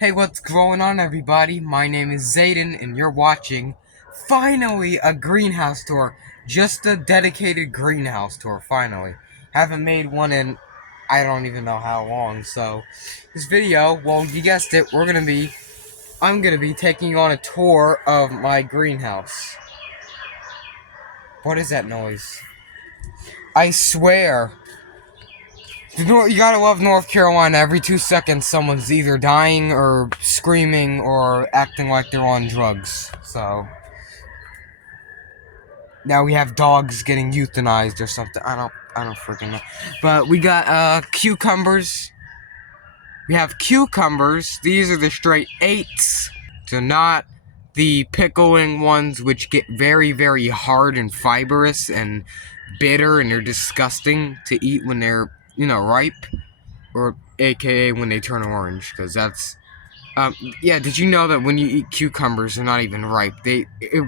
Hey, what's going on, everybody? My name is Zayden, and you're watching, finally, a greenhouse tour. Just a dedicated greenhouse tour, finally. Haven't made one in, I don't even know how long, so... This video, well, you guessed it, I'm gonna be taking you on a tour of my greenhouse. What is that noise? I swear... You gotta love North Carolina. Every 2 seconds, someone's either dying or screaming or acting like they're on drugs. So now we have dogs getting euthanized or something. I don't freaking know. But we got cucumbers. We have cucumbers. These are the straight 8s. So not the pickling ones, which get very, very hard and fibrous and bitter, and they're disgusting to eat when they're, ripe. Or AKA when they turn orange, because that's... yeah, did you know that when you eat cucumbers, they're not even ripe?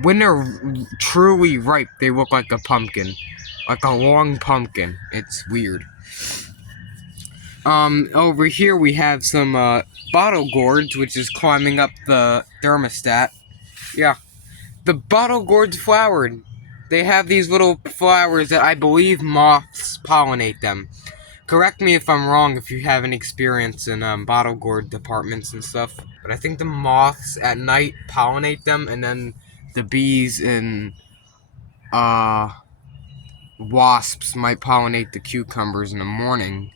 When they're truly ripe, they look like a pumpkin. Like a long pumpkin. It's weird. Over here we have some, bottle gourds, which is climbing up the thermostat. Yeah. The bottle gourds flowered. They have these little flowers that I believe moths pollinate them. Correct me if I'm wrong if you have any experience in bottle gourd departments and stuff. But I think the moths at night pollinate them, and then the bees and wasps might pollinate the cucumbers in the morning.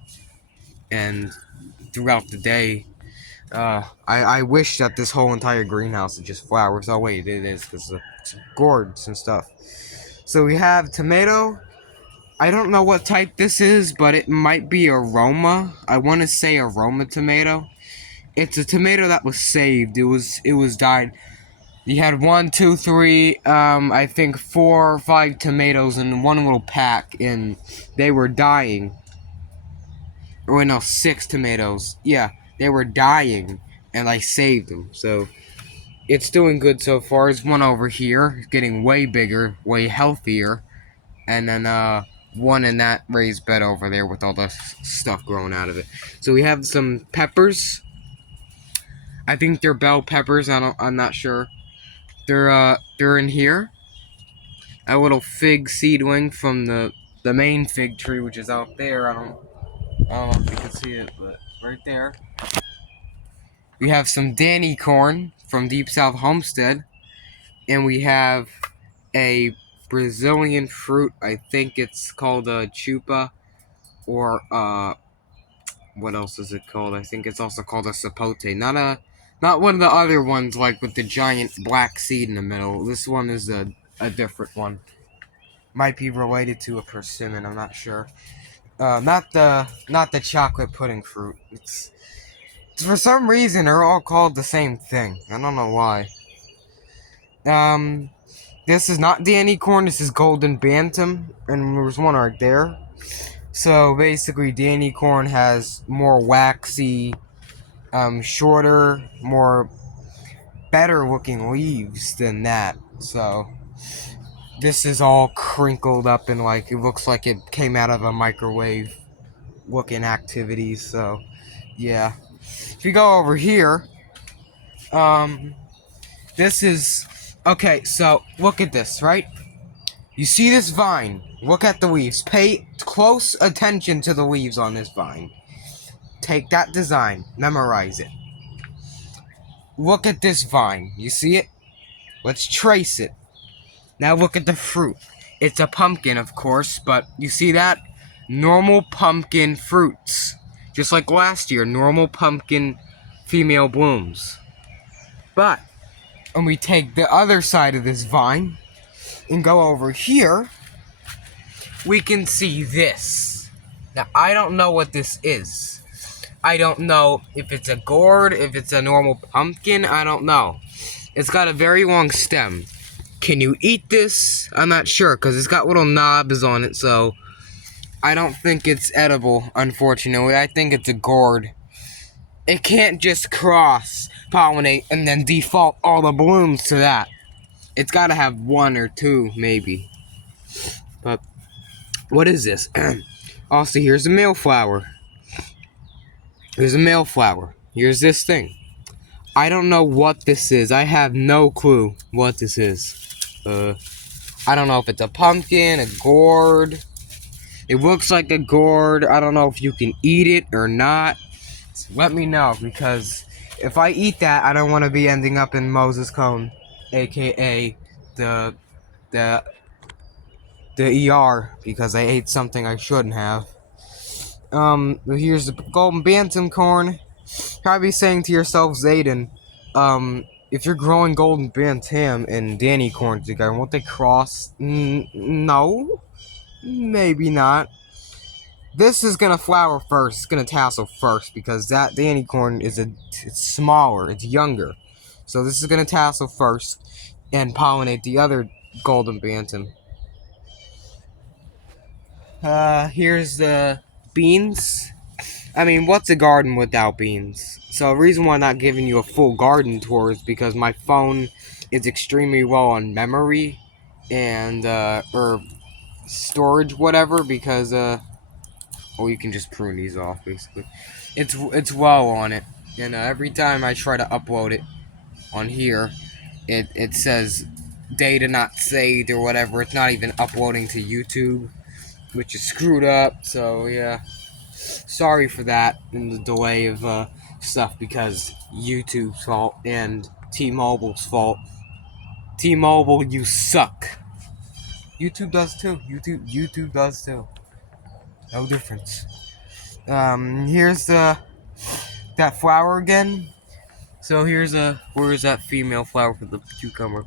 And throughout the day, I wish that this whole entire greenhouse is just flowers. Oh wait, it is, because it's gourds and stuff. So we have tomato. I don't know what type this is, but it might be aroma. I want to say aroma tomato. It's a tomato that was saved. It was died. You had 1, 2, 3, I think 4 or 5 tomatoes in one little pack, and they were dying. Or no, 6 tomatoes. Yeah, they were dying, and I saved them. So it's doing good so far. There's one over here, getting way bigger, way healthier, and then one in that raised bed over there with all the stuff growing out of it. So we have some peppers. I think they're bell peppers. I'm not sure. They're in here. A little fig seedling from the main fig tree, which is out there. I don't know if you can see it, but right there. We have some Danny corn from Deep South Homestead, and we have a Brazilian fruit. I think it's called a chupa, or what else is it called? I think it's also called a sapote. Not one of the other ones, like with the giant black seed in the middle. This one is a different one. Might be related to a persimmon. I'm not sure. Not the chocolate pudding fruit. It's for some reason they're all called the same thing. I don't know why. This is not Danny corn. This is golden bantam, and there's one right there. So basically, Danny corn has more waxy, shorter, better looking leaves than that. So this is all crinkled up and like it looks like it came out of a microwave looking activity. So yeah. If you go over here, this is okay. So look at this, right? You see this vine? Look at the leaves. Pay close attention to the leaves on this vine. Take that design, memorize it. Look at this vine. You see it? Let's trace it. Now look at the fruit. It's a pumpkin, of course, but you see that? Normal pumpkin fruits. Just like last year, normal pumpkin female blooms. But when we take the other side of this vine and go over here, we can see this. Now, I don't know what this is. I don't know if it's a gourd, if it's a normal pumpkin, I don't know. It's got a very long stem. Can you eat this? I'm not sure, because it's got little knobs on it, so I don't think it's edible, unfortunately. I think it's a gourd. It can't just cross-pollinate and then default all the blooms to that. It's got to have 1 or 2, maybe. But, what is this? Also, here's a male flower. Here's a male flower. Here's this thing. I don't know what this is. I have no clue what this is. I don't know if it's a pumpkin, a gourd. It looks like a gourd. I don't know if you can eat it or not. So let me know, because if I eat that, I don't want to be ending up in Moses Cone, aka the the the ER, because I ate something I shouldn't have. Here's the golden bantam corn. Probably saying to yourself, Zayden, if you're growing golden bantam and Danny corn together, won't they cross? No, maybe not. This is gonna flower first. It's gonna tassel first because that Danny corn it's smaller, it's younger. So this is gonna tassel first and pollinate the other golden bantam. Here's the beans. I mean, what's a garden without beans? So the reason why I'm not giving you a full garden tour is because my phone is extremely low on memory and or storage, whatever. Because well, you can just prune these off basically. It's low on it, and every time I try to upload it on here, it says data not saved or whatever. It's not even uploading to YouTube, which is screwed up. So yeah. Sorry for that and the delay of stuff, because YouTube's fault and T-Mobile's fault. T-Mobile, you suck. YouTube does too. YouTube does too. No difference. Here's that flower again. So where's that female flower for the cucumber?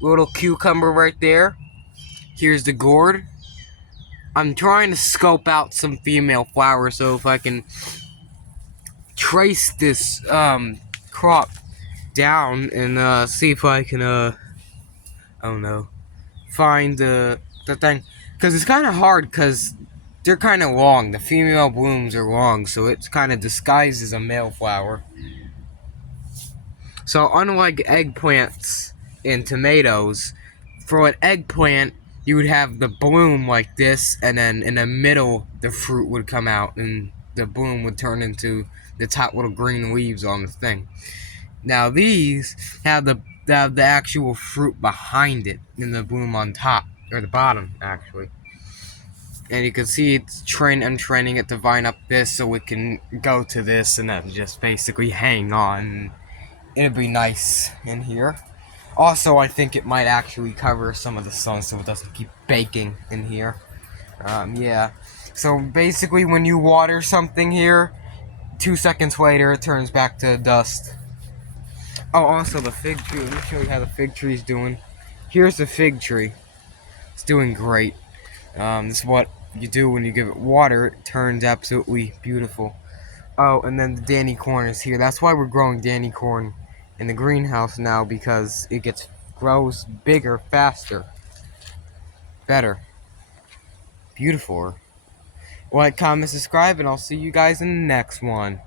Little cucumber right there. Here's the gourd. I'm trying to scope out some female flowers, so if I can trace this crop down and see if I can I don't know, find the thing, because it's kind of hard because they're kind of long. The female blooms are long, so it's kind of disguised as a male flower. So unlike eggplants and tomatoes, for an eggplant you would have the bloom like this, and then in the middle the fruit would come out and the bloom would turn into the top little green leaves on the thing. Now these have the actual fruit behind it in the bloom on top, or the bottom actually. And you can see I'm training it to vine up this so it can go to this and then just basically hang on. It'd be nice in here. Also, I think it might actually cover some of the sun so it doesn't keep baking in here. Yeah. So basically when you water something here, 2 seconds later it turns back to dust. Oh, also the fig tree. Let me show you how the fig tree's doing. Here's the fig tree. It's doing great. This is what you do when you give it water. It turns absolutely beautiful. Oh, and then the Danny corn is here. That's why we're growing Danny corn in the greenhouse now, because it grows bigger, faster, better, beautiful. Like, comment, subscribe, and I'll see you guys in the next one.